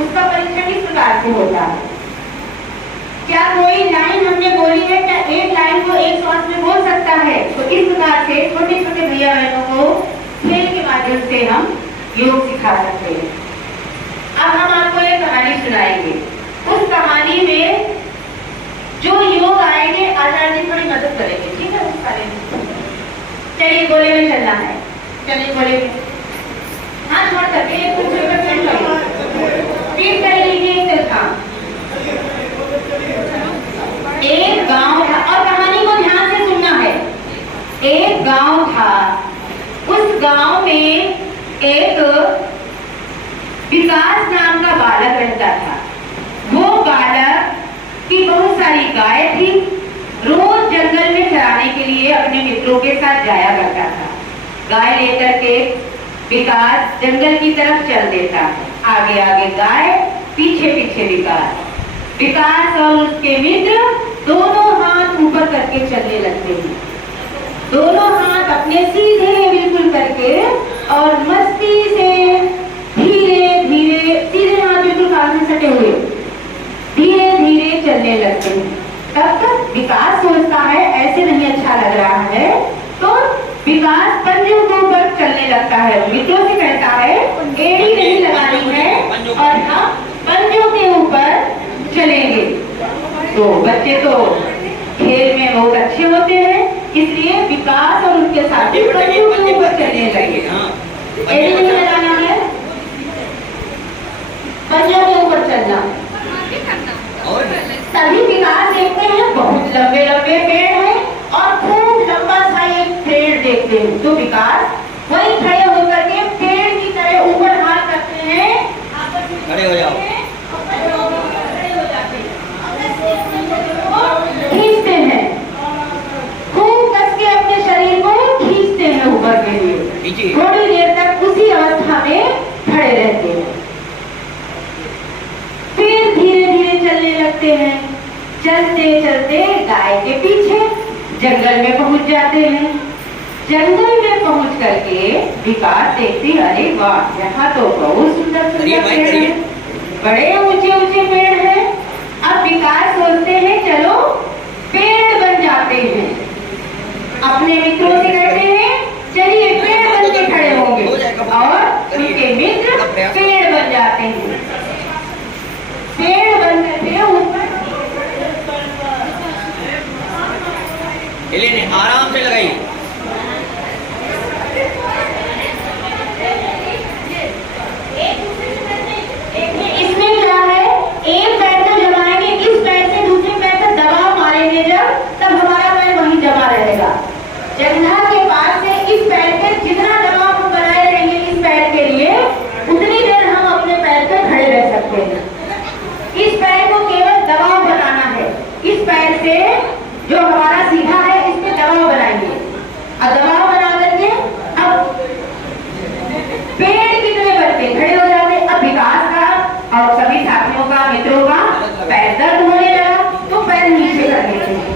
उसका परीक्षण इस प्रकार से होता है। क्या कोई लाइन हमने बोली है, क्या एक लाइन को एक श्वास में बोल सकता है? तो इस प्रकार से छोटे छोटे भैया बहनों को खेल के माध्यम से हम योग सिखा सकते हैं। अब हम आपको एक कहानी सुनाएंगे। उस कहानी में जो योग आएंगे आचार्य जी थोड़ी मदद करेंगे, ठीक है? उस बारे में चलिए गोले में चलना है, चलिए गोले में हाथ छोड़ करके एक कुछ कर लीजिए। एक गांव था, और कहानी को ध्यान से सुनना है। एक गांव था, उस गांव में एक विकास नाम का बालक रहता था। वो बालक की बहुत सारी गाय थी, रोज जंगल में चराने के लिए अपने मित्रों के साथ जाया करता था। गाय लेकर के विकास जंगल की तरफ चल देता है, आगे आगे गाय, पीछे पीछे विकास। विकास और उसके मित्र दोनों हाथ ऊपर करके चलने लगते हैं, दोनों हाथ अपने सीधे बिल्कुल करके और मस्ती से धीरे धीरे, सीधे हाथ बिल्कुल कान से सटे हुए धीरे धीरे चलने लगते हैं। तब तक विकास सोचता है ऐसे नहीं अच्छा लग रहा है, तो विकास पंजों के ऊपर चलने लगता है। मित्रों से कहता है एड़ी नहीं लगानी है और हम पंजों के ऊपर चलेंगे। तो बच्चे तो खेल में बहुत अच्छे होते हैं, इसलिए विकास और उनके साथी पंजों के ऊपर चलने लगे। एड़ी नहीं लगाना है, पंजों के ऊपर चलना। तभी विकास देखते हैं बहुत लंबे लंबे पेड़ हैं और खूब लंबा सा एक पेड़ देखते हैं। तो विकास वहीं खड़े होकर के पेड़ की तरह ऊपर हाथ करते हैं, खड़े हो जाओ, खींचते हैं, खूब कस के अपने शरीर को खींचते हैं ऊपर के लिए। थोड़ी देर तक उसी अवस्था में खड़े रहते हैं, फिर धीरे धीरे चलने लगते हैं। चलते चलते गाय के पीछे जंगल में पहुंच जाते हैं। जंगल में पहुंच करके विकास देखते, अरे वाह, यहाँ तो बहुत सुंदर सुंदर पेड़ हैं, बड़े ऊंचे ऊंचे पेड़ हैं। अब विकास सोचते हैं चलो पेड़ बन जाते हैं। अपने मित्रों से कहते हैं चलिए पेड़ बन के खड़े होंगे, और उनके मित्र पेड़ बन जाते हैं। पेड़ बन करके ऊपर आराम से लगाइए। इसमें क्या है, एक पैर को जमाएंगे, इस पैर से दूसरे पैर से दबाव मारेंगे जब, तब हमारा पैर वहीं जमा रहेगा। जंघा के पास से इस पैर पे जितना दबाव हम बनाए रहेंगे इस पैर के लिए, उतनी देर हम अपने पैर पे खड़े रह सकते हैं। इस पैर को केवल दबाव बनाना है, इस पैर से जो हमारा सीधा है इस पे दबाव बनाएंगे। अब दबाव बना करके अब पेड़ की तरह बनके खड़े हो जाते। अब विकास का और सभी साथियों का, मित्रों का पैर दर्द होने लगा, तो पैर नीचे कर लेते हैं।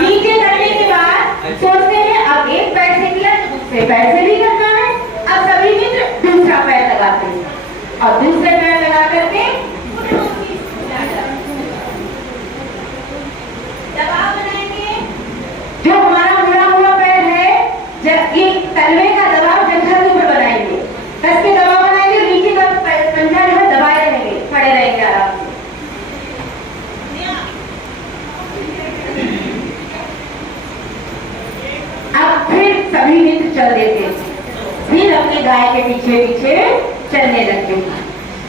नीचे करने के बाद सोचते हैं अब एक पैर से किया तो दूसरे पैर से भी करना है। अब सभी मित्र दूसरा पैर लगाते हैं और दूसरे पैर लगा करके दबाव बनाएंगे। जो हमारा मुड़ा हुआ पैर है, ये तलवे का दबाव जंघा के ऊपर बनाएंगे, कस के दबाव बनाएंगे, नीचे का पंजा जो है दबाए रहेंगे, खड़े रहेंगे आराम से। अब फिर सभी मित्र चल देते, फिर अपनी गाय के पीछे पीछे चलने लगते।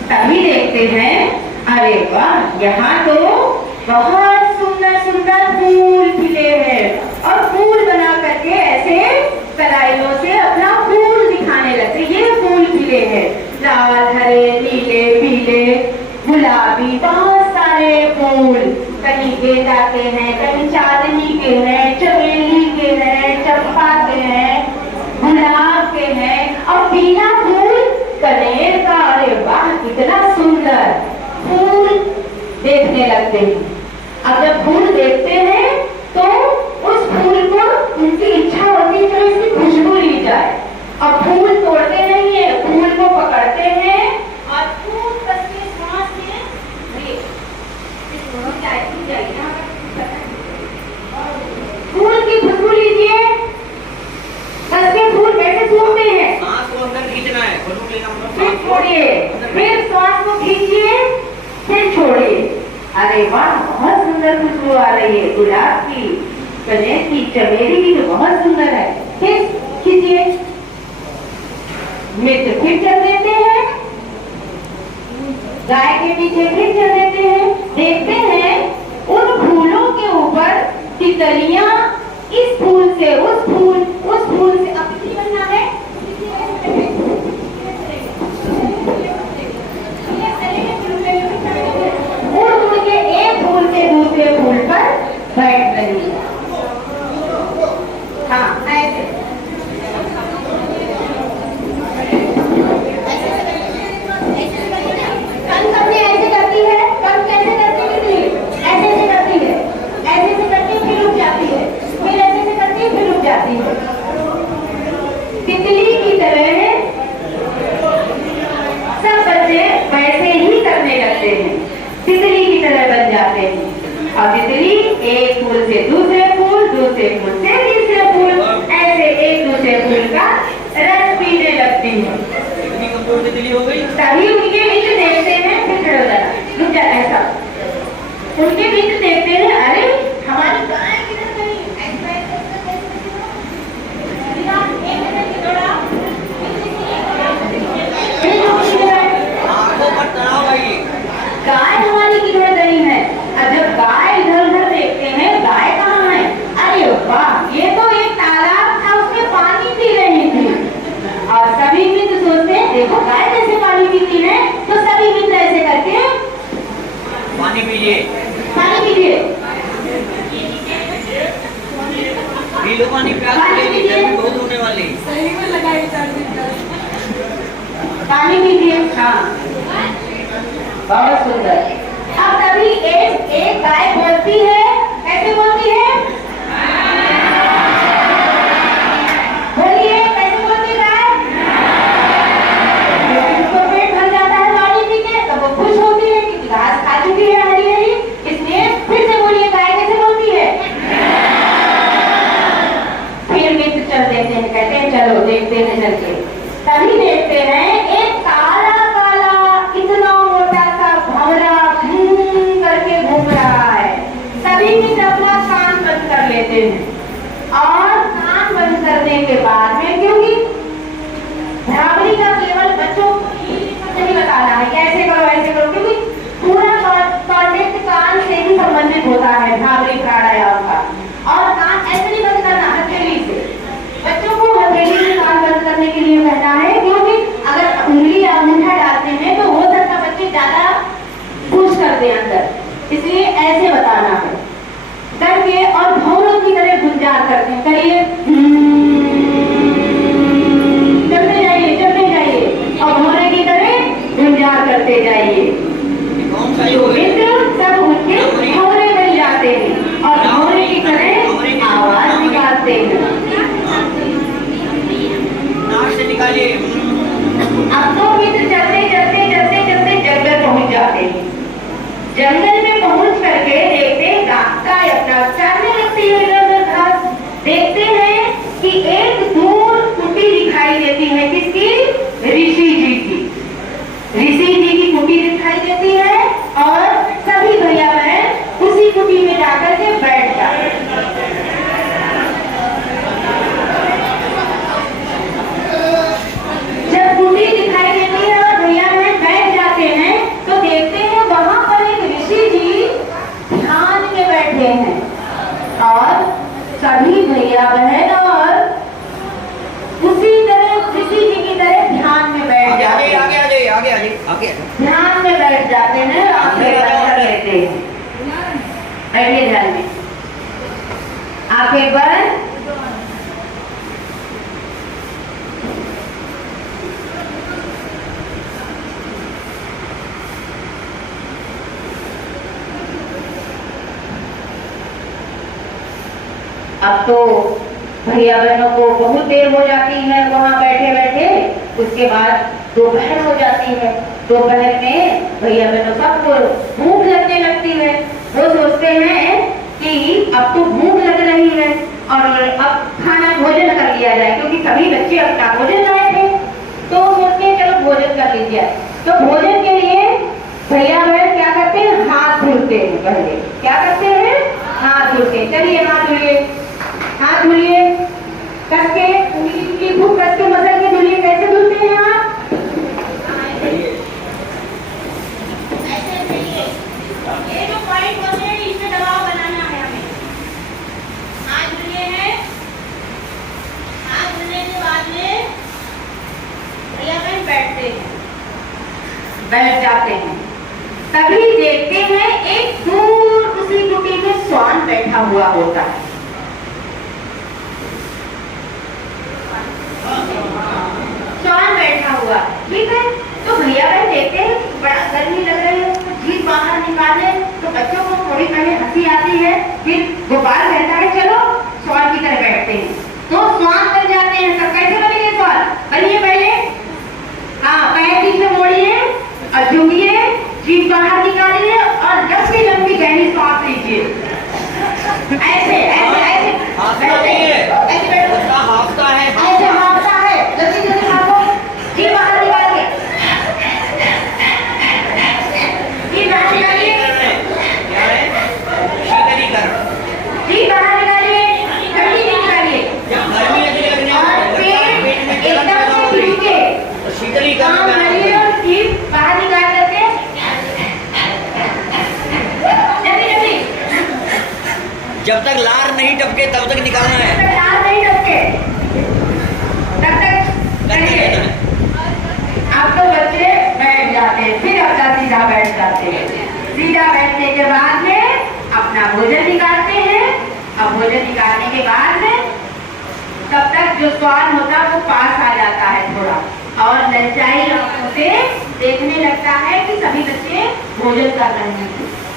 तभी देखते हैं अरे वाह, यहाँ तो बहुत सुंदर सुंदर फूल खिले हैं, और फूल बना करके ऐसे कलाइयों से अपना फूल दिखाने लगते। ये फूल खिले हैं, लाल, हरे, नीले, पीले, गुलाबी, बहुत सारे फूल, कहीं गेंदा के हैं, कहीं चांदनी के हैं, चमेली के हैं, चंपा के हैं, गुलाब के हैं, और पीला फूल कनेर का। अरे वाह, कितना सुंदर फूल देखने लगते हैं। अब जब फूल देखते हैं तो उस फूल को उनकी इच्छा होती है कि इसकी खुशबू ली जाए, और फूल तोड़ते नहीं है, फूल को पकड़ते हैं और खूब कस के सांस फिर छोड़िए। अरे वाह, बहुत सुंदर खुशबू आ रही है, गुलाब की, कनेर की, चमेली की तो बहुत सुंदर है। फिर खींचिए, मित्र फिर चल देते हैं, गाय के पीछे फिर चल देते हैं। देखते हैं उन फूलों के ऊपर तितलियां इस फूल से उस फूल से अब कितनी बनना है, उड़ के एक फूल से दूसरे फूल पर बैठ रही है। हाँ, ऐसे ऐसे करती है, कब कैसे करती है, ऐसे से करती है, ऐसे से करती फिर रुक जाती है, फिर ऐसे से करती फिर रुक जाती है। तितली की तरह सब बच्चे वैसे ही करने लगते हैं, तितली की तरह बन जाते हैं। और तितली एक फूल से दूसरे फूल, दूसरे फूल से तीसरे फूल, ऐसे एक दूसरे फूल का रस पीने लगती है। इतनी कमजोर तितली हो गई। तभी उनके मित्र देखते हैं, फिर खड़े हो जाना, रुक जाता है सब। उनके मित्र देखते हैं, अरे हमारी गाय किधर गई, आंखों पर तनाव आई। गाय हमारी किधर गई है। और जब गाय इधर उधर देखते हैं, गाय कहाँ है, अरे वाह, ये तो एक तालाब था, उसमें पानी पी रही थी। और सभी मित्र सोचते हैं, देखो गाय कैसे पानी पीती है, तो सभी मित्र ऐसे करके पानी पीजिए, पानी पीजिए, पी लो पानी, प्यास लगेगी, गर्मी बहुत होने वाली। पानी पीजिए। हाँ, बहुत सुंदर। अब तभी एक गाय बोलती है, कैसे बोलती है, बोलिए कैसे बोलती गाय, उसको पेट भर जाता है पानी पी के, तब वो खुश होती है कि घास खा चुकी है हरी हरी, इसलिए फिर से बोलिए गाय कैसे बोलती है। फिर मित्र चल देते हैं, कहते हैं चलो देखते हैं चल के। तभी देखते हैं एक काला काला इतना मोटा सा भंवरा करके घूम रहा है। सभी मित्र अपना कान बंद कर लेते हैं और कान बंद करने के बाद में, क्योंकि भ्रामरी का केवल बच्चों को ही नहीं बताना है कैसे करो ऐसे करो, क्योंकि पूरा कॉन्टेक्ट कान से ही संबंधित होता है भ्रामरी प्राणायाम का। और कान ऐसे नहीं बंद करना हथेली से, बच्चों को हथेली से कान बंद करने के लिए कहना है, क्योंकि अगर उंगली या अंगूठा डालते हैं तो हो सकता बच्चे ज्यादा पुश कर दे अंदर, इसलिए ऐसे बताना है करके। और भौरों की तरह गुंजार करते हैं, करिए चलते जाइए और भौरे की तरह गुंजार करते जाइए। कौन सा योग है? मित्र सब उनके भौरे बन जाते हैं और भौरे की तरह आवाज निकालते हैं। नाक से निकालिए। अब तो मित्र चलते जंगल पहुंच जाते हैं। जंगल में पहुंच करके देखते हैं गाय अपना चरने लगती है इधर घास। देखते हैं कि एक दूर कुटी दिखाई देती है, किसकी, ऋषि जी की। ऋषि जी की कुटी दिखाई देती है और सभी भैया बहन उसी कुटी में जाकर के बैठ जाते हैं। जब कुटी दिखाई देती है और भैया बहन बैठ जाते हैं तो देखते हैं वहां पर एक ऋषि जी ध्यान में बैठे हैं और सभी भैया बहन और उसी तरह ऋषि जी की तरह ध्यान में बैठ जाते हैं। आगे। ध्यान में बैठ जाते हैं, आंखें बंद कर लेते हैं। बैठिए ध्यान में, आंखें बंद। अब तो भैया बहनों को बहुत देर हो जाती है वहां बैठे बैठे। उसके बाद दोपहर हो जाती है। दोपहर में भैया बहनों सबको भूख लगने लगती है। वो सोचते हैं कि अब तो भूख लग रही है और अब खाना भोजन कर लिया जाए, क्योंकि सभी बच्चे अपना भोजन लाए थे। तो सोचते हैं चलो भोजन कर लीजिए। तो भोजन के लिए भैया बहन क्या करते पहले क्या करते हैं, हाथ धुलते हैं। चलिए हाथ धुलिए, हाथ धुलिए कस के, उंगली खूब कस के मसल के धुलिए। कैसे धुलते हैं आप? ये जो पॉइंट होते हैं इसमें दबाव बनाना है हमें। हाथ धुले हैं, हाथ धुलने के बाद में भैया बहन बैठते हैं, बैठ जाते हैं। तभी देखते हैं एक दूर उसी कुटी में श्वान बैठा हुआ होता है। श्वान बैठा हुआ, ठीक है। तो भैया बहन देखते हैं बड़ा गर्मी लग रही है, तो जीभ बाहर निकाले तो बच्चों को थोड़ी पहले हंसी आती है, फिर गोपाल कहता है चलो श्वान की तरह बैठते हैं। तो श्वान बन जाते हैं। सब कैसे बनेंगे श्वान? बनिए पहले, हाँ पैर बीच में मोड़िए और झुकिए, जीभ बाहर निकालिए और लंबी लंबी गहरी सांस लीजिए। ऐसे ऐसे ऐसे हाथता नहीं है, ऐसे बैठो, उसका हाथता है। ऐसे हाथता है, जल्दी जल्दी हाथो, जीभ बाहर निकालिए, जीभ बाहर निकालिए, क्या है? शीतलीकरण। जीभ बाहर निकालिए, ठंडी नहीं निकालिए जब गर्मी लगने और पेट एकदम से झुके, तो शीतलीकरण काम करना करिए है। और जीभ बाहर निकाल करके जल्दी जल्दी, जब तक लार नहीं टपके तब तक निकालना है। तब तक लाल नहीं टपके, तब तक करते करिए। रहना है। अब तो बच्चे बैठ जाते हैं, फिर अपना सीधा बैठ जाते हैं। सीधा बैठने के बाद में अपना भोजन निकालते हैं। अब भोजन निकालने के बाद में तब तक जो श्वान होता है वो पास आ जाता है थोड़ा, और ललचाई आंखों से देखने लगता है कि सभी बच्चे भोजन कर रहे हैं।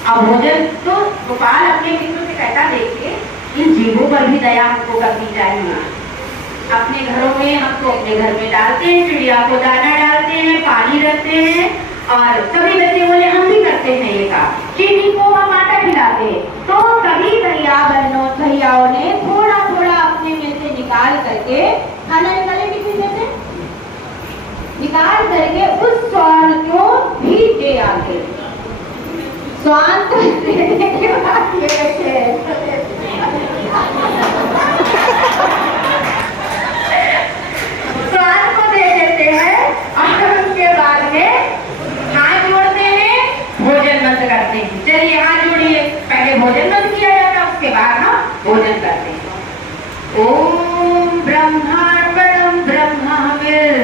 अब भोजन तो गोपाल अपने मित्रों से कहता, देखिए इन जीवों पर भी दया हमको करनी चाहिए। अपने घरों में हम तो अपने घर में डालते हैं, चिड़िया को दाना डालते हैं, पानी रखते हैं, और सभी बच्चे बोले हम भी करते हैं ये काम। चीनी को हम आटा खिलाते हैं। तो सभी भैयाओं ने थोड़ा थोड़ा अपने में से निकाल करके खाना निकाले, किसी से निकाल करके उस श्वान को भी दे आते। श्वान को देने के बाद ये श्वान को दे देते हैं और उसके बाद में हाथ जोड़ते हैं, भोजन बंद करते हैं। चलिए हाथ जोड़िए, पहले भोजन बंद किया जाता है, उसके बाद हम भोजन करते हैं। ओम ब्रह्मार्पणम ब्रह्मविद,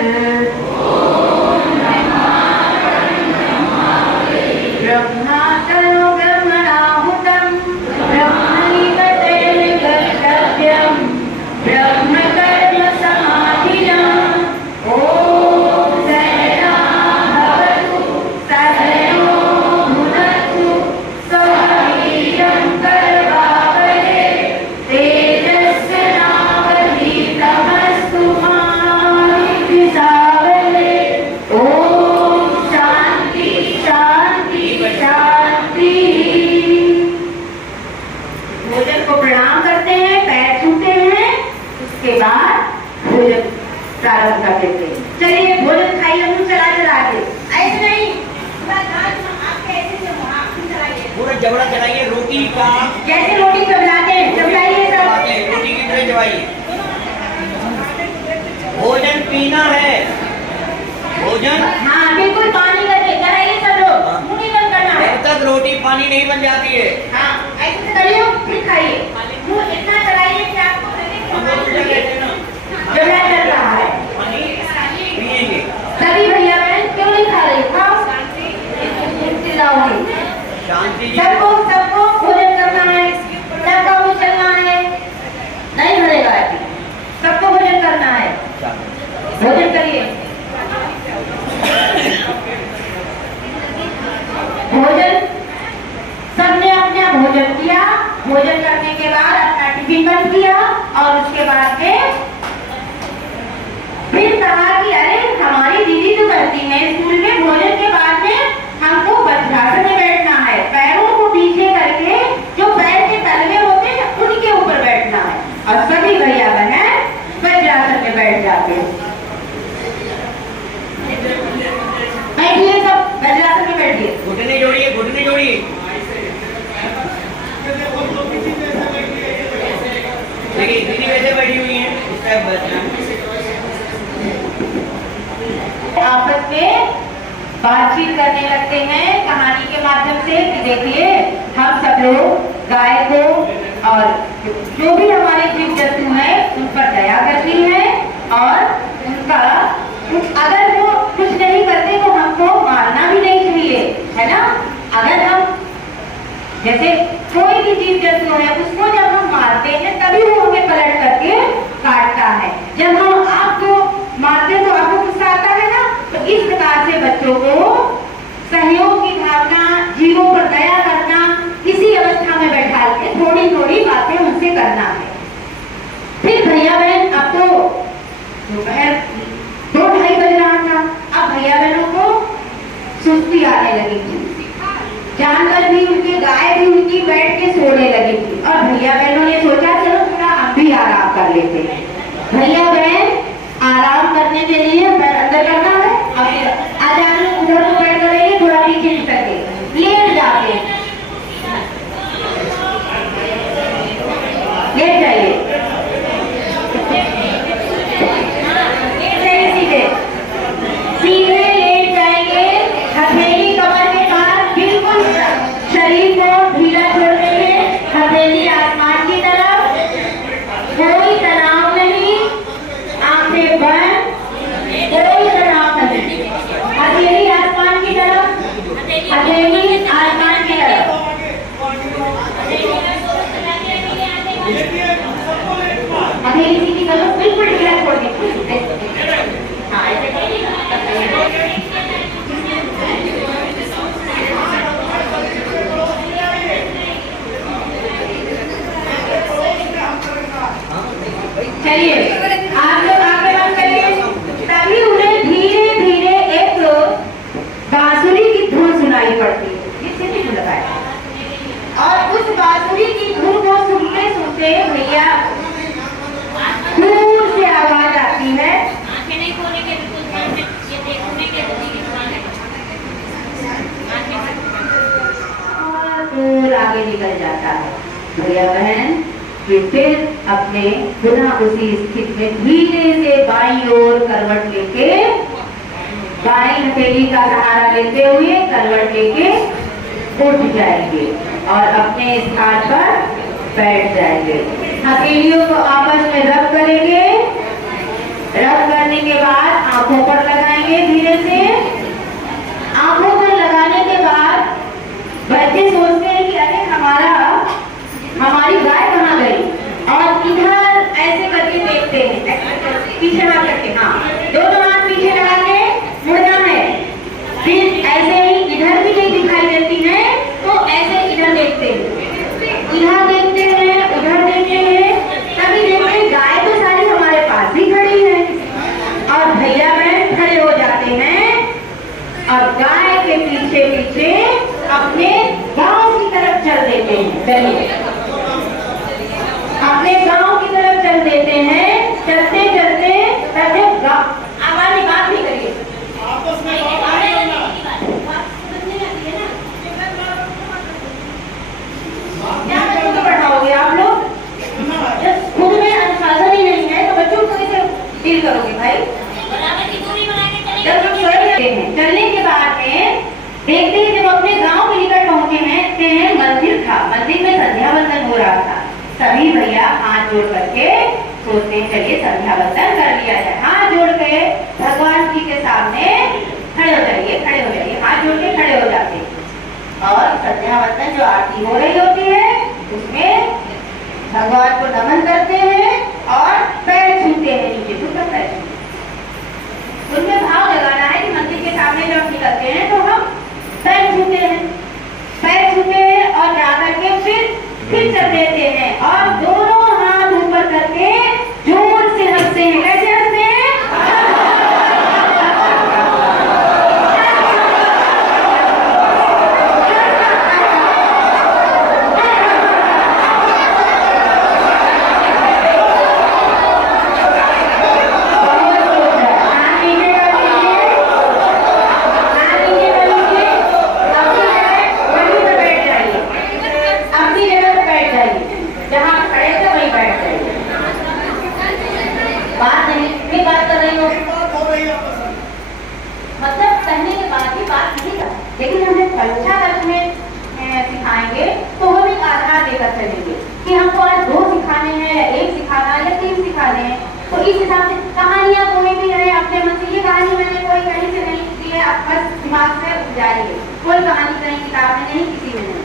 ब्रह्मातरो ब्रह्मणाहुतम, ब्रह्मनिगते निगतव्यम, ब्रह्मकर्म समाधिनम्। ओम सहना भवतु सहनो भुनक्तु सह वीर्यं करवावहै तेजस्विनावधीतमस्तु मा विद्विषावहै। ओम शांति शांति शांति। भोजन को प्रणाम करते हैं, पैर छूते हैं, उसके बाद भोजन प्रारंभ कर देते हैं। चलिए भोजन खाइए, मुंह चला चला के, ऐसे नहीं पूरा दाल आपके ऐसे से हाथ में चलाइए। पूरा जबड़ा चलाइए, रोटी का जैसे रोटी चबलाते हैं चबलाइए सब। रोटी की तरह चबाइए। भोजन पीना है, भोजन हाँ बिल्कुल पानी करके कराइए सब लोग, मुंह नहीं बंद करना है। जब तक रोटी पानी नहीं बन जाती है। हाँ ऐसे से करिए, फिर खाइए, मुंह इतना चलाइए कि आपको लगे कि हम लोग क्या कहते हैं ना, जबड़ा चल रहा है। पानी पिएंगे। सभी भैया बहन क्यों नहीं खा रही? खाओ, चिल्लाओगे। शांति जी। सबको सबको भोजन करना है, सबका मुंह चलना है, नहीं भरेगा अभी, सबको भोजन करना है। भोजन करिए, भोजन सबने अपना भोजन किया। भोजन करने के बाद अपना टिफिन बंद किया और उसके बाद में फिर कहा कि अरे हमारी दीदी तो कहती है स्कूल में भोजन के बाद में हमको वज्रासन में बैठना है, पैरों को पीछे करके जो पैर के तलवे होते हैं उनके ऊपर बैठना है। और सभी भैया बहन वज्रासन में बैठ जाते हैं। बैठिए सब, वज्रासन में बैठिए। घुटने जोड़िए, घुटने जोड़िए। से कि देखिए हम सब लोग गाय को और जो भी हमारे जीव जंतु हैं उन पर दया करनी है और उनका अगर वो कुछ नहीं करते तो हमको मारना भी नहीं चाहिए, है ना। अगर हम जैसे कोई भी जीव जंतु है उसको जब हम मारते हैं तभी वो हमें पलट करके काटता है। जब हम आपको मारते हैं तो आपको गुस्सा आता है ना। तो इस प्रकार से बच्चों को सहयोग की भावना, जीवों पर दया करना, इसी अवस्था में बैठा के थोड़ी थोड़ी बातें उनसे करना है। फिर भैया बहन, अब तो दोपहर 2-2:30 बज रहा था। अब भैया बहनों को सुस्ती आने लगी थी, जानवर भी उनके, गाय भी उनकी बैठ के सोने लगी थी और भैया बहनों ने सोचा चलो थोड़ा हम भी आराम कर लेते हैं। भैया बहन आराम करने के लिए अंदर करना है, आ जाने उधर को बैठ कर थोड़ा पीछे करके लेट जाते हैं, लेट जाइए सीधे सीधे लेट जाएंगे। हथेली कमर के पास, बिल्कुल शरीर को ढीला छोड़ देंगे, हथेली आसमान की तरफ, कोई तनाव नहीं, आंखें बंद, कोई तनाव नहीं, हथेली आसमान की तरफ, हथेली आसमान की तरफ। हथेली सीधी करो, बिल्कुल ढीला छोड़ दीजिए। हाँ चलिए आप लोग आगे बात करिए। तभी उन्हें धीरे धीरे एक बांसुरी की धुन सुनाई पड़ती है, ये सीधी धुन लगाए और उस बांसुरी की धुन को सुनते सुनते भैया दूर से आवाज आती है। आंखें नहीं खोलेंगे, बिल्कुल ध्यान से ये देखने के दूर आगे निकल जाता है। भैया बहन फिर अपने पुनः उसी स्थिति में धीरे से बाईं ओर करवट लेके, बाईं हथेली का सहारा लेते हुए करवट लेके उठ जाएंगे और अपने स्थान पर बैठ जाएंगे। हथेलियों को आपस में रब करेंगे, रब करने के बाद आंखों पर लगाएंगे धीरे से। आंखों पर लगाने के बाद बच्चे सोचते हैं कि अरे हमारी गाय कहाँ गई, और इधर ऐसे करके देखते हैं, पीछे हाथ करके, हाँ दोनों हाथ पीछे लगा के मुड़ना है। फिर ऐसे ही इधर भी नहीं दिखाई देती है तो ऐसे इधर देखते हैं, इधर देखते हैं, उधर देखते हैं, तभी देखते हैं गाय तो सारी हमारे पास ही खड़ी है और भैया बहन खड़े हो जाते हैं और गाय के पीछे पीछे अपने गांव की तरफ चल देते हैं। चलिए अपने गांव की तरफ चल देते हैं। चलते चलते तब आवाज बात नहीं करिए, आपस में क्या बच्चों को पढ़ाओगे आप लोग? जब खुद में अनुशासन ही नहीं है तो बच्चों को कैसे डील करोगे भाई? जब हम चलने के बाद में देखते हैं जब अपने गांव के निकट पहुंचे हैं, मंदिर था, मंदिर में संध्या वंदन हो रहा था। सभी भैया हाथ जोड़ करके सोचते हैं चलिए संध्या वंदन कर लिया जाए। हाथ जोड़ के भगवान जी के सामने खड़े हो जाइए, खड़े हो जाइए, हाथ जोड़ के खड़े हो जाते हैं और संध्या वंदन जो आरती हो रही होती है उसमें भगवान को नमन करते हैं और पैर छूते हैं, नीचे छूकर पैर छूते हैं। उनमें भाव लगाना है कि मंदिर के सामने जब निकलते हैं तो हम पैर छूते हैं, पैर छूते हैं और जाकर के फिर चल देते हैं और दोनों हाथ ऊपर करके जोर से हंसते हैं। कैसे हंसते हैं? अपनी जगह पर बैठ जाइए। इस हिसाब से कहानियां कोई भी रहे अपने मन से, ये कहानी मैंने कोई कहीं से नहीं की है, आप बस दिमाग से उजारी है, कोई कहानी कहीं किताब में नहीं, किसी में नहीं,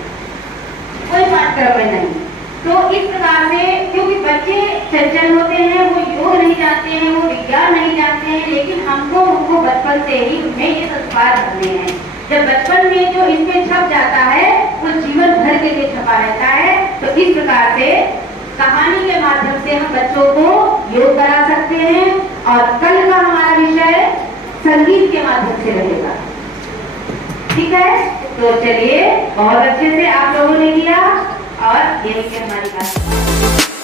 कोई पाठ्यक्रम में नहीं। तो इस प्रकार से क्योंकि बच्चे चंचल होते हैं, वो योग नहीं जानते हैं, वो विज्ञान नहीं जानते हैं, लेकिन हमको उनको बचपन से ही उनमें ये संस्कार भरने हैं। जब बचपन में जो इसमें छप जाता है वो जीवन भर के लिए छपा रहता है। तो इस प्रकार से कहानी के माध्यम से हम बच्चों को योग करा सकते हैं। और कल का हमारा विषय संगीत के माध्यम से रहेगा, ठीक है? तो चलिए, बहुत अच्छे से आप लोगों ने किया और यही हमारी बात।